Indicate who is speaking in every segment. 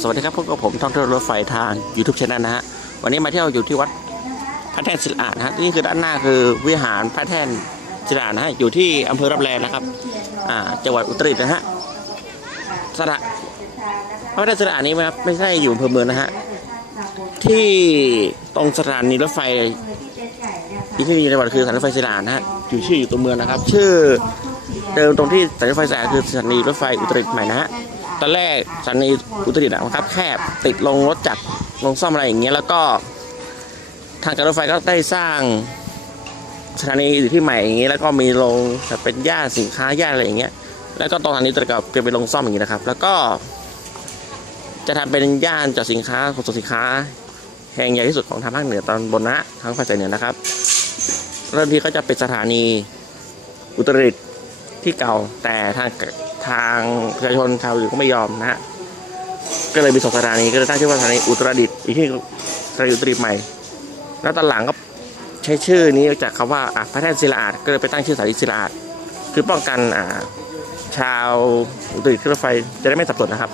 Speaker 1: สวัสดีครับพบกับผมท่องเที่ยวรถไฟทาง YouTube Channel นะฮะวันนี้มาเที่ยวอยู่ที่วัดพระแท่นศิลานะฮะนี่คือด้านหน้าคือวิหารพระแท่นศิลานะฮะอยู่ที่อำเภอรับแลนะครับจังหวัดอุตรดิตถ์นะฮะสถานพระแท่นศิลานี้นะครับไม่ใช่อยู่อำเภอเมืองนะฮะที่ตรงสถานีรถไฟที่ที่จังหวัดคือสถานีรถไฟศิลานะฮะอยู่ชื่ออยู่ตัวเมืองนะครับ ชื่อเดิมตรงที่สถานีรถไฟสาคือสถานีรถไฟอุตรดิตถ์ใหม่นะฮะ ตอนแรกสถานีอุตรดิตถ์อะมันครับแคบติดลงรถจักรลงซ่อมอะไรอย่างเงี้ยแล้วก็ ทางการรถไฟก็ได้สร้างสถานีที่ใหม่อย่างเงี้ยแล้วก็มีลงแบบเป็นย่านสินค้าย่านอะไรอย่างเงี้ย แล้วก็ตรงสถานีตรกับจะเป็นลงซ่อมอย่างงี้นะครับ แล้วก็ จะทำเป็นย่านจอดสินค้าขนส่งสินค้า แห่งใหญ่ที่สุดของทางภาคเหนือตอนบนนะทางภาคสายเหนือนะครับเริ่มที่ก็จะเป็นสถานีอุตรดิตถ์ที่เก่าแต่ทาง ทางประชาชนชาวอื่นก็ไม่ยอมนะฮะก็เลยมีสองสถานีก็เลยตั้งชื่อว่าสถานีอุตรดิตถ์อีกที่สถานีอุตรดิตถ์ใหม่ แล้วตอนหลังก็ใช้ชื่อนี้จากคำว่าอะพระแท่นศิลาอาดก็เลยไปตั้งชื่อสถานีศิลาอาดคือป้องกันอ่าชาวอุตรดิตถ์ขึ้นรถไฟจะได้ไม่สับสนนะครับ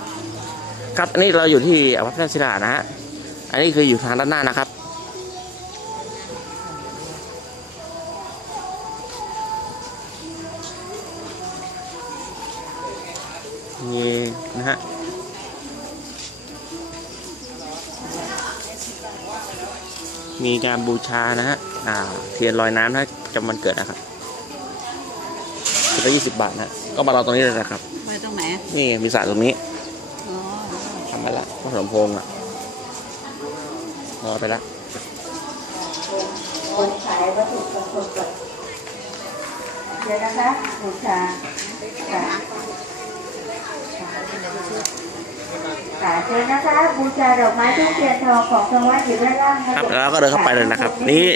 Speaker 1: ครับอันนี้เราอยู่ที่พระแท่นศิลาอาดนะฮะอันนี้คืออยู่ทางด้านหน้านะครับ นี่นะฮะมีการบูชานะฮะอ่าเทียนลอยน้ำนะจำวันเกิดนะครับก็ยี่สิบบาทนะก็มารอตรงนี้เลยนะครับ
Speaker 2: ไปตรงไหน
Speaker 1: นี่มีสระตรงนี้
Speaker 2: อ๋อ
Speaker 1: ทำไปละพระสมพงษ์อะรอไปละ
Speaker 3: คนขายวัตถุมงคลก่อนเดี๋ยวนะคะบูชา ค่ะค่ะเชิญนะคะบูชาดอกไม้ทุกเทียนทองของทางวัดอยู่ด้านล่างนะครับ
Speaker 1: แล้วก็เดินเข้าไปเลยนะครับ นี่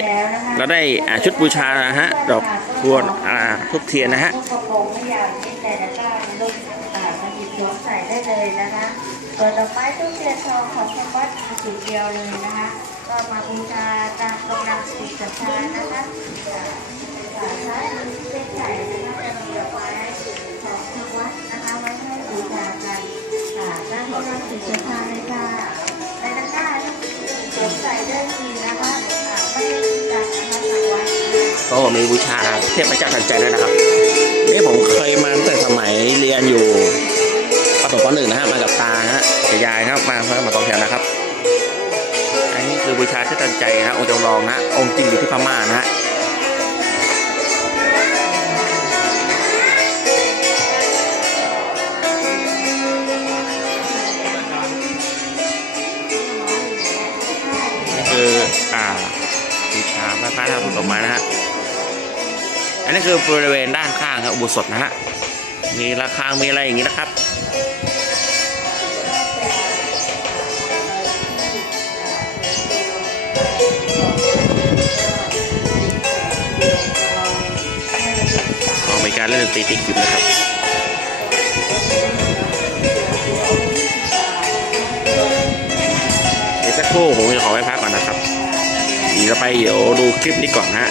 Speaker 1: เราได้อ่าชุดบูชานะฮะดอกพวงอ่าทุกเทียนนะฮะ
Speaker 3: ลูกกระโปรงไม่ยาวนิดแต่ละก้านลูกอ่ามาหยิบสวมใส่ได้เลยนะคะส่วนดอกไม้ทุกเทียนทองของทางวัดมีจุดเดียวเลยนะคะก็มาบูชาตามกำลังจิตศรัทธานะคะค่ะค่ะ ค่ะตามกำลังจิตศรัทธาเลยค่ะในตะกร้าที่สวมใส่ได้ดีนะคะอ่าไม่ได้มีการนะคะทางวัดนะคะ
Speaker 1: ก็มีบูชาเทพเจ้าทันใจด้วยนะครับ นี่ผมเคยมาตั้งแต่สมัยเรียนอยู่ประถมปหนึ่งนะฮะมากับตาฮะกับยายครับมาเพื่อมาตองแถวนะครับ อันนี้คือบูชาเทพทันใจนะองค์จำลองนะองค์จริงอยู่ที่พม่านะฮะ คืออ่าบูชาพระพระธาตุพุทธมานะฮะอันนี้คือบริเวณด้านข้างครับอุโบสถนะฮะมีระฆังมีอะไรอย่างนี้นะครับก็มีการเล่นดนตรีติ๊กอยู่นะครับ ครู่ผมจะขอไปพักก่อนนะครับเดี๋ยวไปเดี๋ยวดูคลิปนี้ก่อนนะฮะ